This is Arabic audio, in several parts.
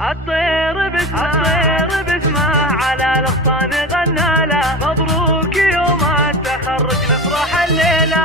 الطير باسمه على الاغصان غنى له، مبروك يوم التخرج نفرح الليله.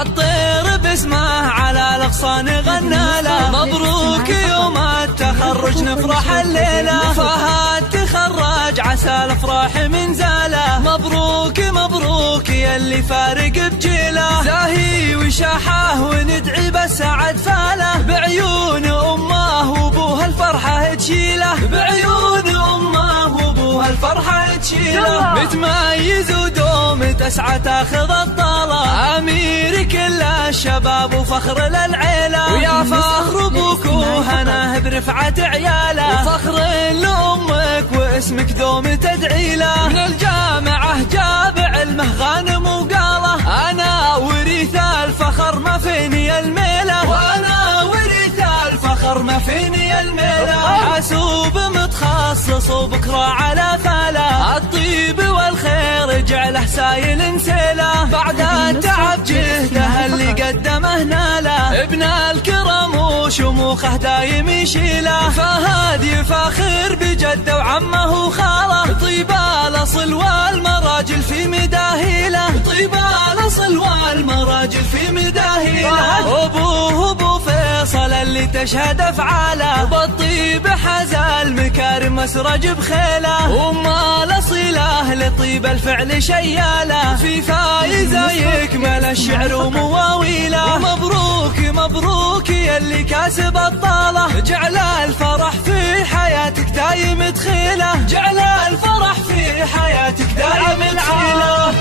الطير باسمه على الاغصان غنى له، مبروك يوم التخرج نفرح الليله. فهد تخرج عسى الافراح من زاله، مبروك مبروك يلي فارق بجيله. زاهي وشاحه وندعي بالسعد فاله، بعيون امه وابوها الفرحه تشيله، بعيون امه وابوها الفرحه تشيله. متميز ودوم تسعى تاخذ الطاله، امير كل الشباب وفخر للعيله. ويا فخر ابوك وهناه برفعه عياله، وفخر لامك واسمك دوم تدعي له. من الجامعه جاب علمه غانم وقاله، انا وريث الفخر ما فيني الميله، وانا وريث الفخر ما فيني الميله. حاسوب متخصص وبكره على فاله، الطيب والخير جعله سايل سيله. بعد التعب جهده اللي قدمه ناله، ابن الكرم وشموخه دايم يشيله. فهد يفاخر بجده وعمه وخاله، طيب الاصل والمراجل في مداهيله، طيب الاصل والمراجل في مداهيله. ابوه ابو فيصل اللي تشهد افعاله، بالطيب حاز المكارم مسرج بخيله. وما الاصيله لطيب الفعل شياله، في فايزه يكمل الشعر ومواويله. ومبروك مبروك يلي كاسب الطاله، جعل الفرح في حياتك دايم تخيله، جعل الفرح في حياتك دايم تخيله.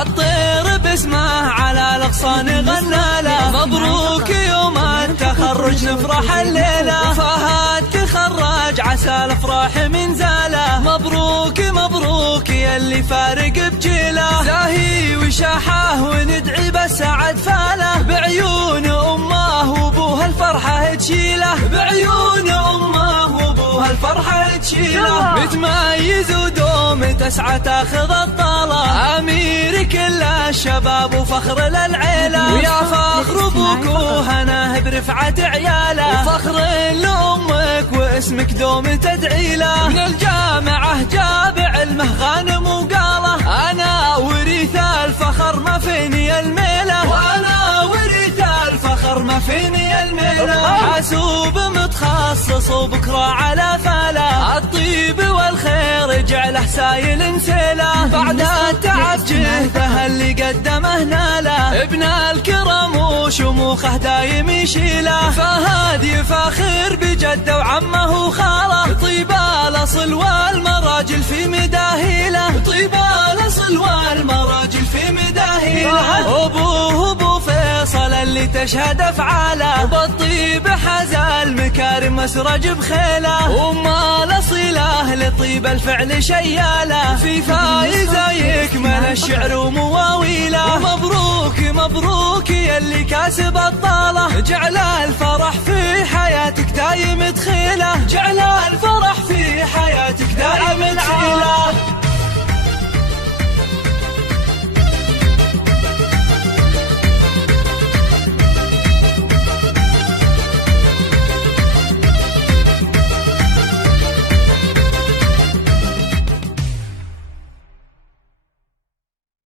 الطير باسمه على الاغصان غنى له، مبروك يوم التخرج نفرح الليله. فهد تخرج عسى الافراح من زاله، مبروك مبروك يلي فارق بجيله. زاهي وشاحه وندعي بالسعد فاله، بعيون امه وابوها الفرحه تشيله، بعيون امه وابوها الفرحه تشيله. متميز ودوم تسعى تاخذ الطاله، امير كل الشباب وفخر للعيله. ويا فخر ابوك وهناه برفعه عياله، وفخر لامك واسمك دوم تدعي له. من الجامعه جاب علمه غانم وقاله، انا وريث الفخر ما فيني الميله، وانا وريث الفخر ما فيني الميله. حاسوب متخصص وبكره على فاله، الطيب والخير جعله سايل سيله. بعد التعب جهده اللي قدمه ناله، ابن الكرم وشموخه دايم يشيله. فهد يفاخر بجده وعمه وخاله، طيب الاصل والمراجل في مداهيله، طيب الاصل والمراجل في مداهيله. ابوه ابو فيصل اللي تشهد افعاله، بالطيب حاز المكارم مسرج بخيله. وما الاصيله لطيب الفعل شياله، في فايزه يكمل الشعر ومواويله. ومبروك مبروك يلي كاسب الطاله، جعل الفرح في حياتك دايم تخيله، جعل الفرح في حياتك